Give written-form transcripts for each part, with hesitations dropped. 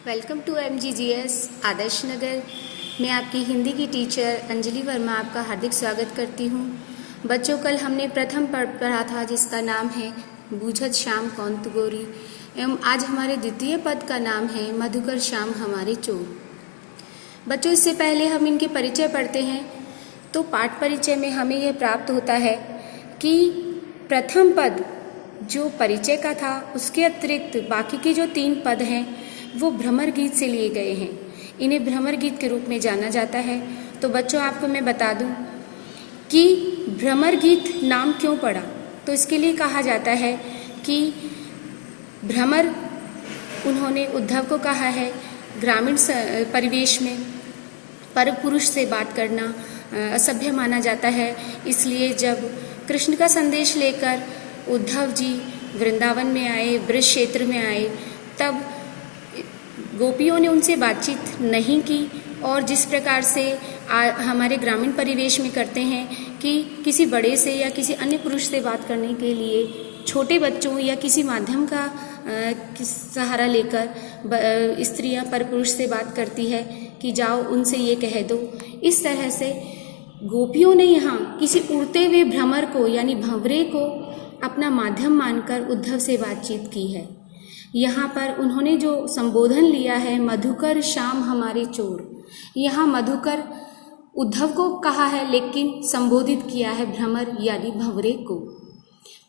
Welcome to MGGS Adarsh Nagar. मैं आपकी हिंदी की टीचर अंजलि वर्मा आपका हार्दिक स्वागत करती हूँ। बच्चों, कल हमने प्रथम पद पढ़ा था जिसका नाम है बूझत श्याम कौंत गोरी, एवं आज हमारे द्वितीय पद का नाम है मधुकर श्याम हमारे चोर। बच्चों, इससे पहले हम इनके परिचय पढ़ते हैं तो पाठ परिचय में हमें यह प्राप्त होता है कि प्रथम पद जो परिचय का था उसके अतिरिक्त बाकी के जो 3 पद हैं वो भ्रमर गीत से लिए गए हैं। इन्हें भ्रमर गीत के रूप में जाना जाता है। तो बच्चों, आपको मैं बता दूं कि भ्रमर गीत नाम क्यों पड़ा। तो इसके लिए कहा जाता है कि भ्रमर उन्होंने उद्धव को कहा है ग्रामीण परिवेश में पर पुरुष से बात करना असभ्य माना जाता है। इसलिए जब कृष्ण का संदेश लेकर उद्धव जी वृंदावन में आए, ब्रज क्षेत्र में आए, तब गोपियों ने उनसे बातचीत नहीं की और जिस प्रकार से हमारे ग्रामीण परिवेश में करते हैं कि किसी बड़े से या किसी अन्य पुरुष से बात करने के लिए छोटे बच्चों या किसी माध्यम का सहारा लेकर स्त्रियां पर पुरुष से बात करती है कि जाओ उनसे ये कह दो। इस तरह से गोपियों ने यहाँ किसी उड़ते हुए भ्रमर को यानी भंवरे को अपना माध्यम मानकर उद्धव से बातचीत की है। यहाँ पर उन्होंने जो संबोधन लिया है मधुकर श्याम हमारे चोर, यहाँ मधुकर उद्धव को कहा है लेकिन संबोधित किया है भ्रमर यानी भंवरे को।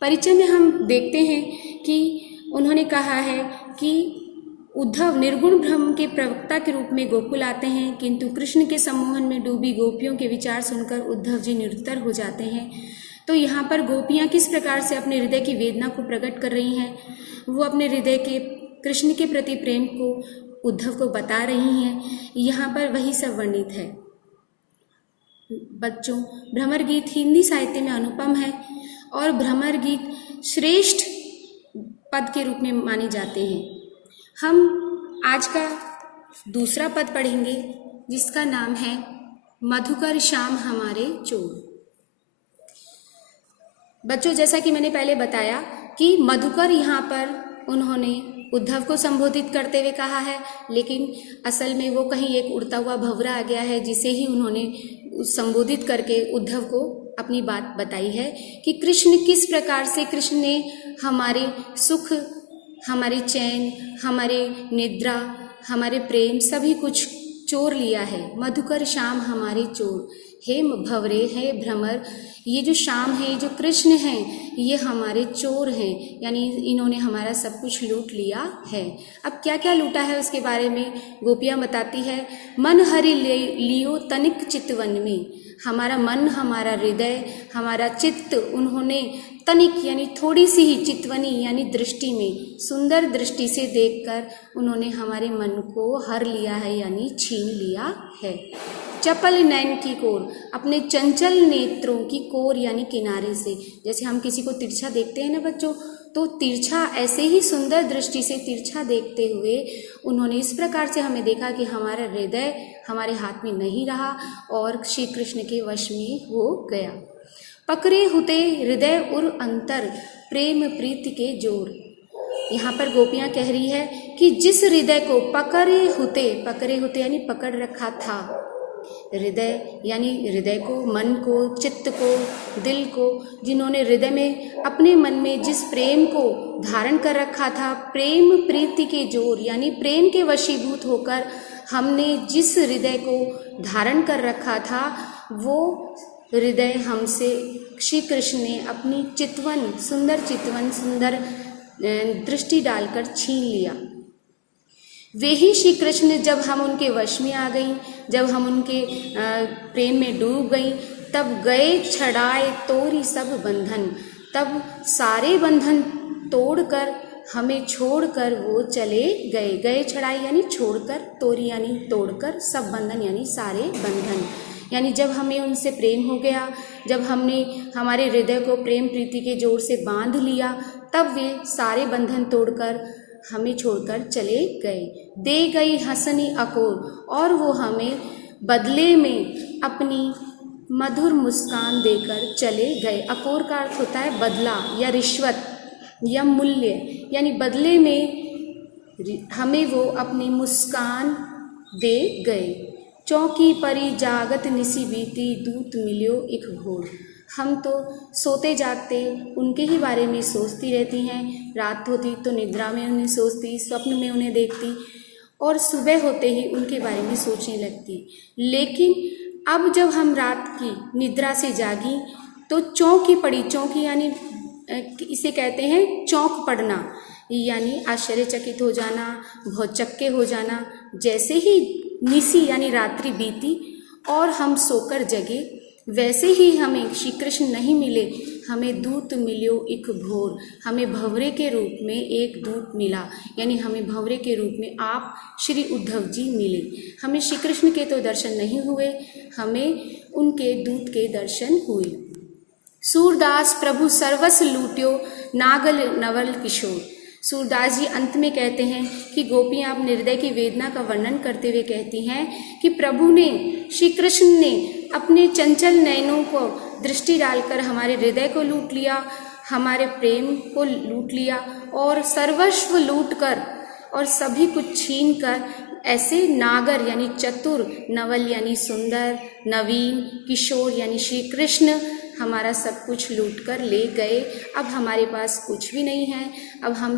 परिचय में हम देखते हैं कि उन्होंने कहा है कि उद्धव निर्गुण ब्रह्म के प्रवक्ता के रूप में गोकुल आते हैं, किंतु कृष्ण के सम्मोहन में डूबी गोपियों के विचार सुनकर उद्धव जी निरुत्तर हो जाते हैं। तो यहाँ पर गोपियाँ किस प्रकार से अपने हृदय की वेदना को प्रकट कर रही हैं, वो अपने हृदय के कृष्ण के प्रति प्रेम को उद्धव को बता रही हैं। यहाँ पर वही सब वर्णित है। बच्चों, भ्रमर गीत हिंदी साहित्य में अनुपम है और भ्रमर गीत श्रेष्ठ पद के रूप में माने जाते हैं। हम आज का दूसरा पद पढ़ेंगे जिसका नाम है मधुकर श्याम हमारे चोर। बच्चों, जैसा कि मैंने पहले बताया कि मधुकर यहाँ पर उन्होंने उद्धव को संबोधित करते हुए कहा है, लेकिन असल में वो कहीं एक उड़ता हुआ भंवरा आ गया है जिसे ही उन्होंने संबोधित करके उद्धव को अपनी बात बताई है कि कृष्ण किस प्रकार से कृष्ण ने हमारे सुख, हमारे चैन, हमारे निद्रा, हमारे प्रेम सभी कुछ चोर लिया है। मधुकर श्याम हमारे चोर, हे भंवरे, हे भ्रमर, ये जो श्याम है, जो कृष्ण हैं, ये हमारे चोर हैं, यानी इन्होंने हमारा सब कुछ लूट लिया है। अब क्या क्या लूटा है उसके बारे में गोपियाँ बताती है। मन हरि लियो तनिक चितवन में, हमारा मन, हमारा हृदय, हमारा चित्त उन्होंने तनिक यानी थोड़ी सी ही, चितवनी यानी दृष्टि में, सुंदर दृष्टि से देखकर उन्होंने हमारे मन को हर लिया है यानी छीन लिया है। चपल नैन की कोर, अपने चंचल नेत्रों की कोर यानी किनारे से, जैसे हम किसी को तिरछा देखते हैं ना बच्चों, तो तिरछा ऐसे ही सुंदर दृष्टि से तिरछा देखते हुए उन्होंने इस प्रकार से हमें देखा कि हमारा हृदय हमारे हाथ में नहीं रहा और श्री कृष्ण के वश में हो गया। पकड़े हुते हृदय उर अंतर, प्रेम प्रीति के जोर। यहाँ पर गोपियाँ कह रही है कि जिस हृदय को पकड़े हुते यानी पकड़ रखा था, हृदय यानी हृदय को, मन को, चित्त को, दिल को, जिन्होंने हृदय में अपने मन में जिस प्रेम को धारण कर रखा था, प्रेम प्रीति के जोर यानी प्रेम के वशीभूत होकर हमने जिस हृदय को धारण कर रखा था, वो हृदय हमसे श्री कृष्ण ने अपनी चितवन, सुंदर दृष्टि डालकर छीन लिया। वे ही श्री कृष्ण जब हम उनके वश में आ गई, जब हम उनके प्रेम में डूब गई, तब गए छड़ाए तोरी सब बंधन, तब सारे बंधन तोड़कर हमें छोड़कर वो चले गए। गए छड़ाए यानी छोड़कर, तोरी यानी तोड़कर, सब बंधन यानी सारे बंधन, यानी जब हमें उनसे प्रेम हो गया, जब हमने हमारे हृदय को प्रेम प्रीति के जोर से बांध लिया, तब वे सारे बंधन तोड़कर हमें छोड़कर चले गए। दे गई हंसनी अकोर, और वो हमें बदले में अपनी मधुर मुस्कान देकर चले गए। अकोर का अर्थ होता है बदला या रिश्वत या मूल्य, यानी बदले में हमें वो अपनी मुस्कान दे गए। चौकी परी जागत निसी बीती, दूत मिलियो एक भोर। हम तो सोते जागते उनके ही बारे में सोचती रहती हैं। रात होती तो निद्रा में उन्हें सोचती, स्वप्न में उन्हें देखती और सुबह होते ही उनके बारे में सोचने लगती। लेकिन अब जब हम रात की निद्रा से जागी तो चौंकी पड़ी। चौंकी यानी इसे कहते हैं चौंक पड़ना, यानी आश्चर्यचकित हो जाना, भौचक्के हो जाना। जैसे ही निसी यानी रात्रि बीती और हम सोकर जगे, वैसे ही हमें श्री कृष्ण नहीं मिले, हमें दूत मिलियो एक भोर। हमें भंवरे के रूप में एक दूत मिला, यानी हमें भंवरे के रूप में आप श्री उद्धव जी मिले। हमें श्री कृष्ण के तो दर्शन नहीं हुए, हमें उनके दूत के दर्शन हुए। सूरदास प्रभु सर्वस्व लूट्यो, नागल नवल किशोर। सूरदास जी अंत में कहते हैं कि गोपियाँ अपने हृदय की वेदना का वर्णन करते हुए कहती हैं कि प्रभु ने, श्री कृष्ण ने अपने चंचल नयनों को दृष्टि डालकर हमारे हृदय को लूट लिया, हमारे प्रेम को लूट लिया और सर्वस्व लूट कर और सभी कुछ छीन कर ऐसे नागर यानी चतुर, नवल यानी सुंदर, नवीन, किशोर यानी श्री कृष्ण हमारा सब कुछ लूट कर ले गए। अब हमारे पास कुछ भी नहीं है। अब हम